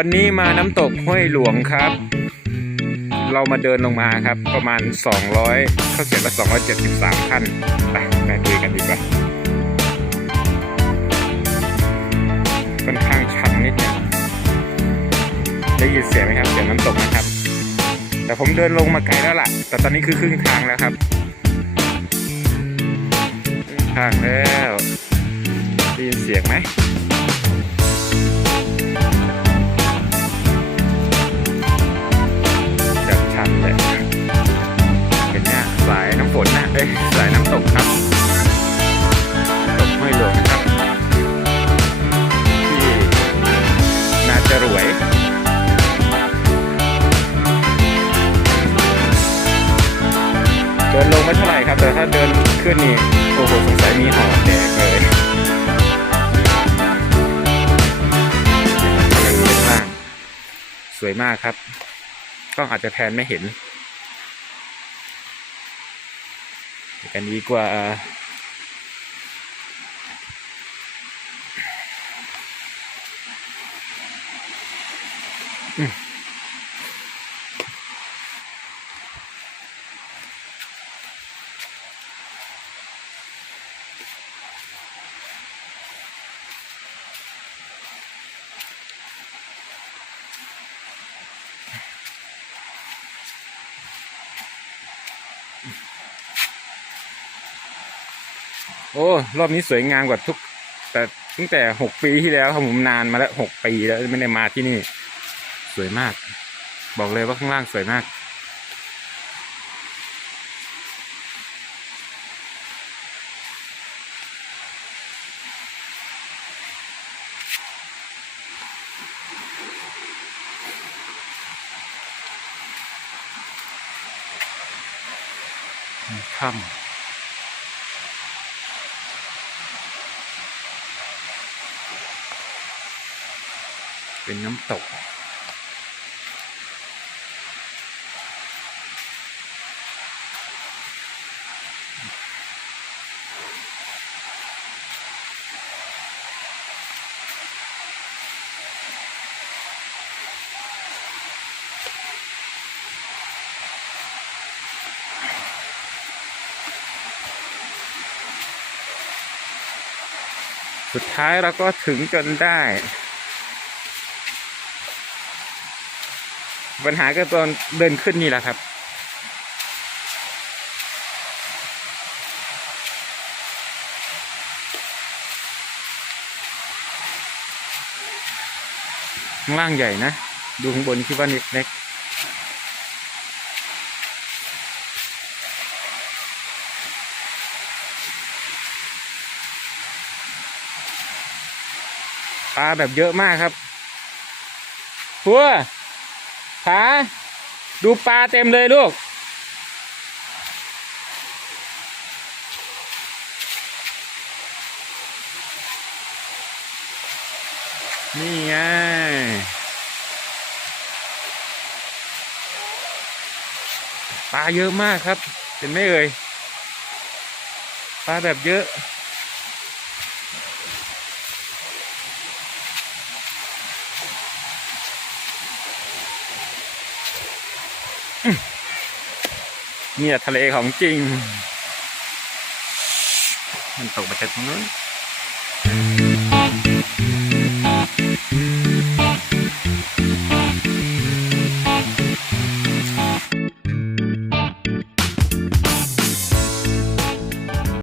วันนี้มาน้ำตกห้วยหลวงครับ เรามาเดินลงมาครับ ประมาณ 200 เขาเขียนว่า 273 ขั้น ไปไปคุยกันดีกว่าค่อนข้างชันนิดนึงได้ยินเสียงไหมครับ เสียงน้ำตกนะครับ แต่ผมเดินลงมาไกลแล้วล่ะ แต่ตอนนี้คือครึ่งทางแล้วครับทางแล้วได้ยินเสียงไหม เอ้ยสายน้ำตกครับตกห้วยหลวงครับ ที่นาจะรวยเดินลงไม่เท่าไหร่ครับ แต่ถ้าเดินขึ้นนี่โอ้โหสงสัยมีหอแดกเลยทะเลข้างสวยมากครับกล้องอาจจะแพนไม่เห็น ไปกัน โอ้รอบนี้สวยงามกว่าทุก แต่ตั้งแต่หกปีที่แล้วครับผมนานมาแล้วหกปีแล้วไม่ได้มาที่นี่ สวยมาก บอกเลยว่าข้างล่างสวยมากถ้ำ เป็นน้ำตก สุดท้ายเราก็ถึงจนได้ ปัญหาก็ตอนเดินขึ้นนี่แหละครับ ข้างล่างใหญ่นะ ดูข้างบนคิดว่าเล็กปลาแบบเยอะมากครับพัว ขา ดูปลาเต็มเลยลูก นี่ไงปลาเยอะมากครับ เห็นไหมเอ่ยปลาแบบเยอะ เนี่ยทะเลของจริง มันตกมาจากตรงนู้น